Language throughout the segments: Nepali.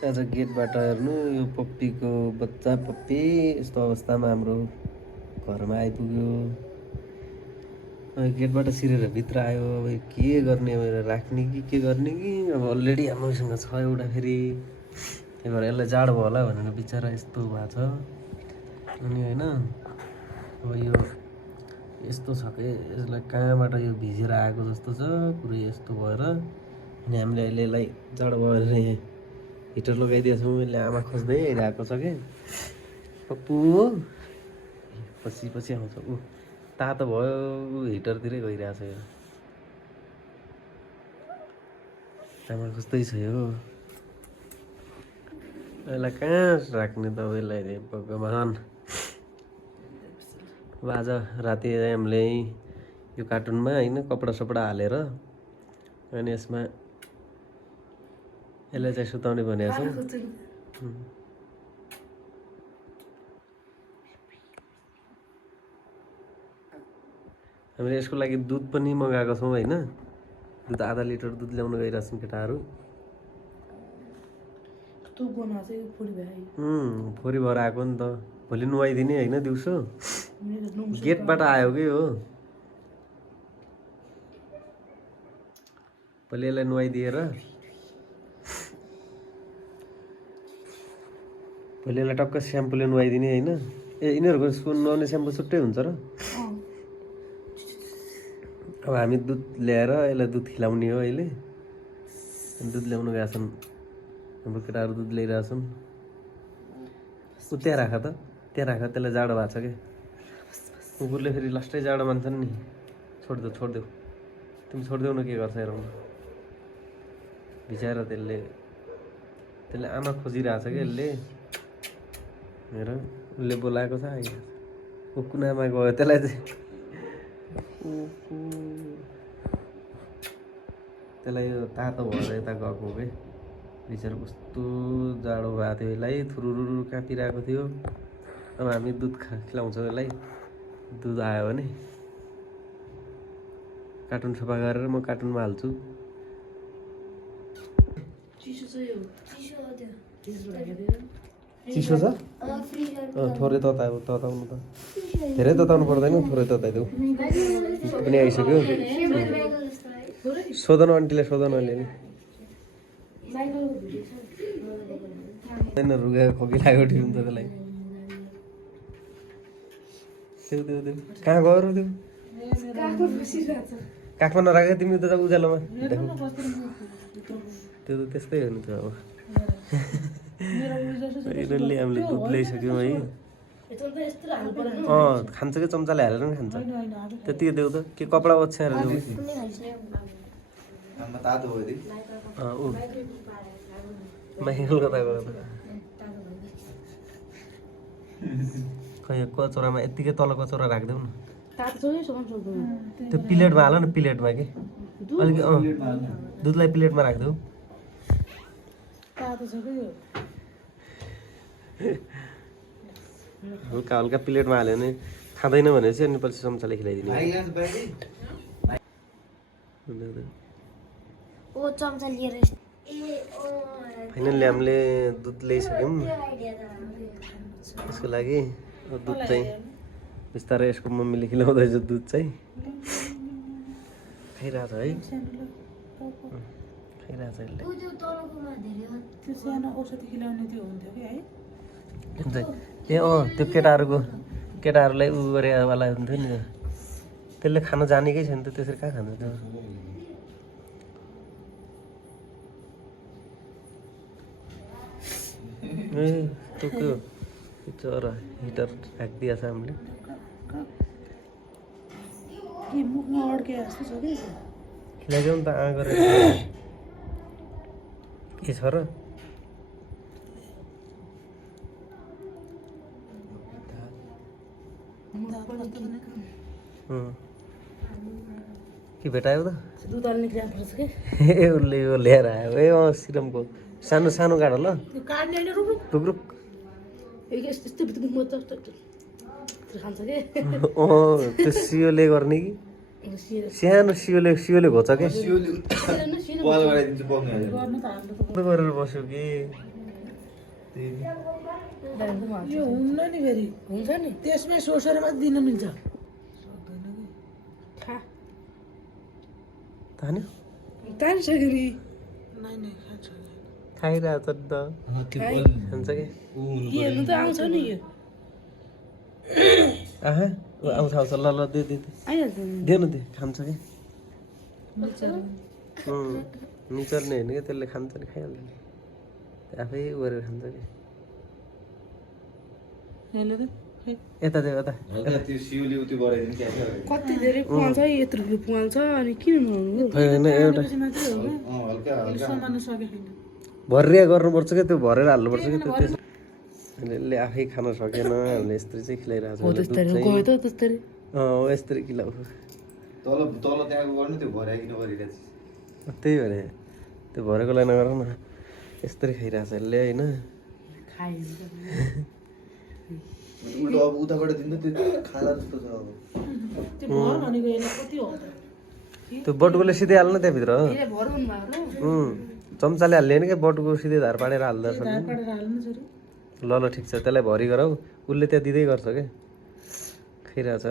आज गेटबाट हेर्नु यो पप्पीको बच्चा पप्पी यस्तो अवस्थामा हाम्रो घरमा आइपुग्यो। गेटबाट सिरेर भित्र आयो। अब के गर्ने, राख्ने कि के गर्ने कि। अब अलरेडी हामीसँग छ एउटा फेरि, त्यही भएर यसलाई जाडो भयो होला भनेर बिचरा यस्तो भएको छ। अनि होइन अब यो यस्तो छ कि यसलाई कहाँबाट यो भिजेर आएको जस्तो छ पुरै यस्तो भएर। अनि हामीले अहिले यसलाई जाडो भयो भने हिटर लगाइदिएको छौँ। यसले आमा खोज्दै आइरहेको छ कि पप्पू पछि पछि आउँछ। ऊ तातो भयो, हिटरतिरै गइरहेछ यो। आमा खोज्दै छ यो। यसलाई कहाँ राख्ने त यसलाई रे भगवान्। अब आज राति हामीले यो कार्टुनमा होइन कपडा सपडा हालेर अनि यसमा यसलाई चाहिँ सुताउने भनेको छौँ। हामीले यसको लागि दुध पनि मगाएको छौँ होइन। दुध आधा लिटर दुध ल्याउन गइरहेछन् केटाहरू। फोरी भएर आएको नि त। भोलि नुहाइदिने होइन दिउँसो। गेटबाट आयो कि हो। भोलि यसलाई नुहाइदिएर भोलि यसलाई टक्क स्याम्पूले नुहाइदिने होइन। ए यिनीहरूको नुहाउने स्याम्पू छुट्टै हुन्छ र। अब हामी दुध ल्याएर यसलाई दुध खिलाउने हो अहिले। दुध ल्याउन गएका छन् हाम्रो केटाहरू, दुध ल्याइरहेछन्। ऊ त्यहाँ राख त, त्यहाँ राख, त्यसलाई जाडो भएको छ क्या। कुकुरले फेरि लास्टै जाडो मान्छन् नि। छोडिदेऊ छोडिदेऊ, तिमी छोडिदेऊ न, के गर्छ हेरौँ। भिजाएर त्यसले आमा खोजिरहेछ क्या यसले। हेर उसले बोलाएको छ आइरहेछ। ऊ कुन आमा गयो त्यसलाई चाहिँ त्यसलाई यो तातो भएर यता गएको हो कि। बिचरा कस्तो जाडो भएको थियो यसलाई, थुरुरु काँपिरहेको थियो। अब हामी दुध खिलाउँछौँ यसलाई। दुध आयो भने कार्टुन सफा गरेर म कार्टुनमा हाल्छु। चिसो छ थोरै तताउनु त, धेरै तताउनु पर्दैन, थोरै तताइदेऊ। पनि आइसक्यो। सोध न आन्टीलाई, सोध न अलिअलि। रुगा खोकी लाग्यो ठिक हुन्छ त्यसलाई। देऊ देऊ देऊ, कहाँ गएर देऊ। काखमा नराख तिमी त उज्यालोमा। त्यो त त्यस्तै हो नि त। अब यिनीहरूले हामीले दुध ल्याइसक्यौँ है। खान्छ कि चम्चाले हालेर पनि खान्छ। त्यतिकै देऊ त, के कपडा ओछ्याएर देऊ। ऊ माइकल कता गयो त। खै कचौरामा यत्तिकै तल कचौरा राखिदेऊ न। त्यो प्लेटमा हाल न, प्लेटमा के अलिक दुधलाई प्लेटमा राखिदेऊ। हल्का हल्का प्लेटमा हाल्यो भने खाँदैन भने चाहिँ अनि पछि चम्चाले खिलाइदिने। फाइनल्ली हामीले दुध ल्याइसक्यौँ। यसको लागि दुध चाहिँ बिस्तारै यसको मम्मीले खिलाउँदैछ। दुध चाहिँ खाइरहेछ है, खाइरहेछ यसले। ए त्यो केटाहरूलाई उ गरेवाला हुन्थ्यो नि। त्यसले खान जानेकै छैन त, त्यसरी कहाँ खान्छ त्यो। ए त्यो चरा हिटर राखिदिएछ हामीले। खिलाइदेऊ नि त आ गरेर। के छ र के भेटायो त। ए उसले यो ल्याएर आयो। ए सिरमको सानो सानो गाडो ल, रुक त्यो सियोले गर्ने कि सानो सियोले घोच्छ क्या। गरेर बस्यो कि यो हुन्न नि फेरि हुन्छ नि त्यसमै सोसेर मात्र दिन मिल्छ तान्यो तानिसकेरी खाइरहेछ नि त खान्छ कि हेर्नु त आउँछ नि यो आहा आउँछ आउँछ ल ल दे दे आइहाल्छ दे न दे खान्छ कि निचर्ने होइन कि त्यसले खान्छ नि खाइहाल्छ नि आफै गरेर खान्छ कि यता दे यता कति धेरै पुगाल्छ यत्रो पुगाल्छ अनि किन नहुनु होइन एउटा समाउन सके छैन भरिया गर्नुपर्छ क्या त्यो भरेर हाल्नुपर्छ कि त्यो यसले आफै खान सकेन हामीले यस्तरी चाहिँ खिलाइरहेको छ गयो त त्यस्तै यस्तरी खिलाउ तल त्यहाँको गर्नु त्यो भर्याकिन गरिरहेछ त्यही भएर त्यो भरेकोलाई नगर न यस्तरी खाइरहेछ यसले होइन उल्टो अब उताबाट दिँदा त्यो खाला जस्तो छ अब त्यो भर भनेको यसले कति हो त्यो बटुकोले सिधै हाल्नु त्यहाँभित्र यसले भर भन्नुभयो चम्चाले हाल्ने होइन क्या बटुको सिधै धार पाडेर हाल्दा छ धार पाडेर हाल्नु छोरी ल ल ठिक छ त्यसलाई भरि गर हौ उसले त्यहाँ दिँदै गर्छ क्या खाइरहेछ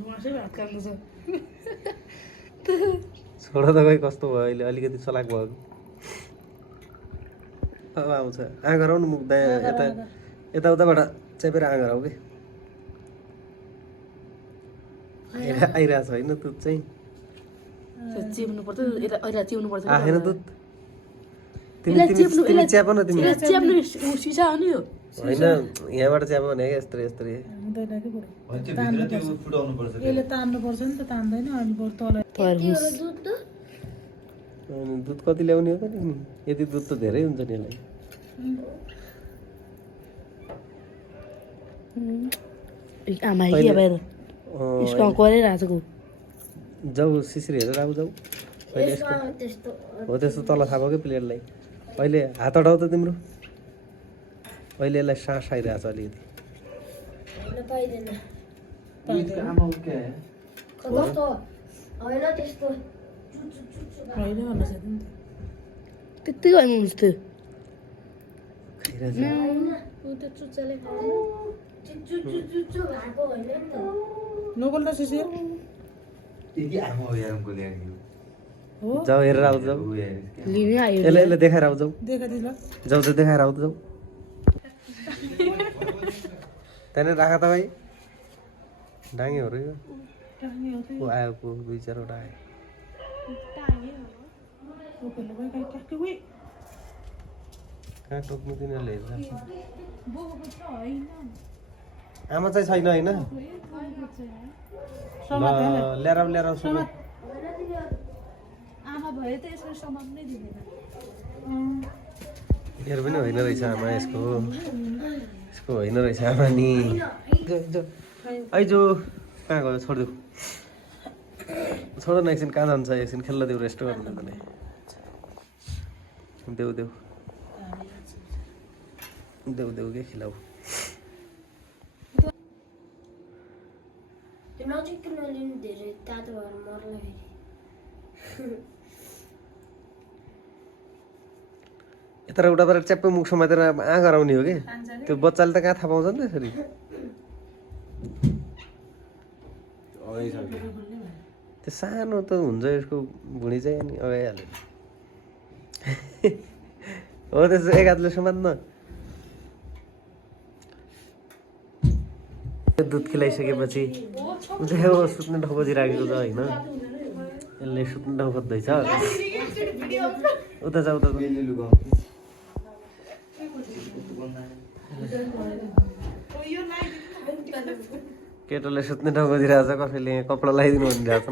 उहाँसै भात खानु छ छोड त खै कस्तो भयो अहिले अलिकति चलाक भयो अब आउँछ आँगर आउनु मुख दायाँ यता यताउताबाट चेपेर आँगर आऊ कि आइरहेछ होइन दुध चाहिँ चिप्नु पर्छ यता चिप्नु पर्छ आएन दुध तिमी च्याप न तिमी च्याप्नु सिसा हो नि यो होइन यहाँबाट च्याप भने क्या यस्तरी यस्तरी यसले तान्नु पर्छ नि त तान्दैन अनि तल अनि दुध कति ल्याउने हो त नि यति दुध त धेरै हुन्छ नि यसलाई आमा के बाहिर यसको गरिरहेको जाऊ सिस्री हेरेर आऊ जाऊ अहिले यसको हो त्यस्तो तल थाहा कि प्लेटलाई अहिले हात हटाउ त तिम्रो अहिले यसलाई सास आइरहेछ अलिकति त्यति गर्नु हुन्छ त्यो नगोल्दा सिसी जाऊ हेरेर आऊ जाऊ लिने आयो यसलाई यसलाई देखाएर आऊ जाऊ देखाइदिनु ल जाऊ जाऊ देखाएर आऊ जाऊ त्यहाँनिर राख त भाइ डाङ्गेहरू यो ऊ आयो को दुई चारवटा आयो कहाँ टोक्नु तिनीहरूले हेर्छ आमा चाहिँ छैन होइन ल्याएर ल्याएर सुन हेर पनि होइन रहेछ आमा यसको यसको होइन रहेछ आमा नि आइजो कहाँ गयो छोडिदेऊ छोड न एकछिन कहाँ जान्छ एकछिन खेल्न देऊ रेस्ट गर्नु त नै देऊ देऊ देऊ देऊ के खिलाऊ नजिक नलिनु धेरै तातो भएर मर्ला फेरि यता एउटाबाट च्याप्पै मुख समातेर आँ गराउने हो कि त्यो बच्चाले त कहाँ थाहा पाउँछ नि त्यसरी त्यो सानो त हुन्छ यसको भुँडी चाहिँ अनि अगाइहाल्यो हो त्यसो एक हातले समात्न दुध खिलाइसकेपछि सुत्ने ठाउँ बजिराखेको छ होइन यसले सुत्ने ठाउँ खोज्दैछ उता जाऊ उता केटोले सुत्ने ठाउँ खोजिरहेछ कसैले कपडा लगाइदिनु भनिरहेछ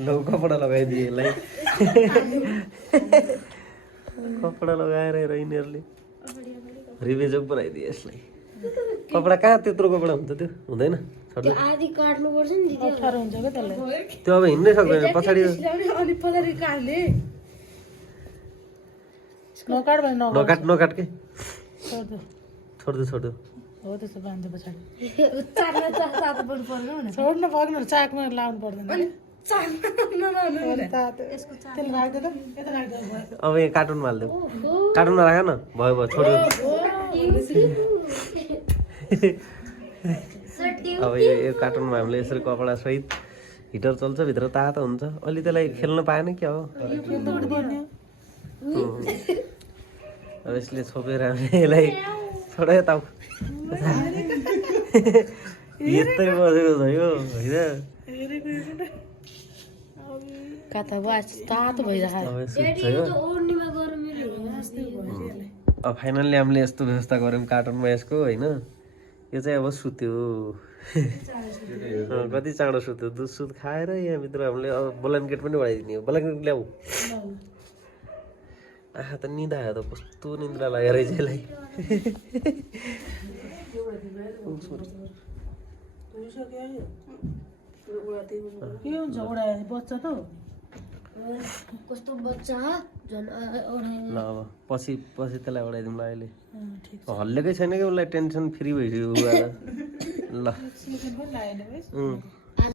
लौ कपडा लगाइदिए यसलाई कपडा लगाएर हेर यिनीहरूले रिभेजक बनाइदिए यसलाई कपडा कहाँ त्यत्रो कपडा हुन्छ त्यो हुँदैन आधी काट्नुपर्छ नि दिदी अप्ठ्यारो हुन्छ क्या त्यसलाई त्यो अब हिँड्नै सक्दैन पछाडि अनि पछाडि काट्ले नकाट भने नकाट नकाट के छोड्दो छोडिदियो छोडिदियो हो त्यसो बाँध्यो पछाडि चार्न तातो बढी पर्नु भने छोड्नु पर्दैन चाकमा लाउनु पर्दैन चार्न नलाउनु त्यसले राख्दै त यता राख्दै भयो अब यहाँ कार्टुनमा हालिदेऊ कार्टुनमा राख न भयो भयो छोड्यो अब यो कार्टुनमा हामीले यसरी कपडा सहित हिटर चल्छ भित्र तातो हुन्छ अलि त्यसलाई खेल्न पाएन क्या हो अब यसले छोपेर हामीले यसलाई छोड यता यस्तै बसेको छ यो होइन कता वाच तातो भइरहेको अब सुत्छ यो ओर्नीमा गएर मेरो अब फाइनल्ली हामीले यस्तो व्यवस्था गऱ्यौँ कार्टुनमा यसको होइन यो चाहिँ अब सुत्यो कति चाँडो सुत्यो दुध सुध खाएर यहाँभित्र हामीले अब ब्ल्याङ्केट पनि बढाइदिने हो ब्ल्याङ्केट ल्याऊ आँखा त निदा आयो त कस्तो निन्द्रा लाग्यो रहेछ यसलाई के हुन्छ उडाए बच्चा त कस्तो बच्चा झन् ल अब पछि त्यसलाई उडाइदिउँ ल अहिले ठिक हल्लेकै छैन कि उसलाई टेन्सन फ्री भइसक्यो उ आएर ल सिलिकन पनि लगाएन है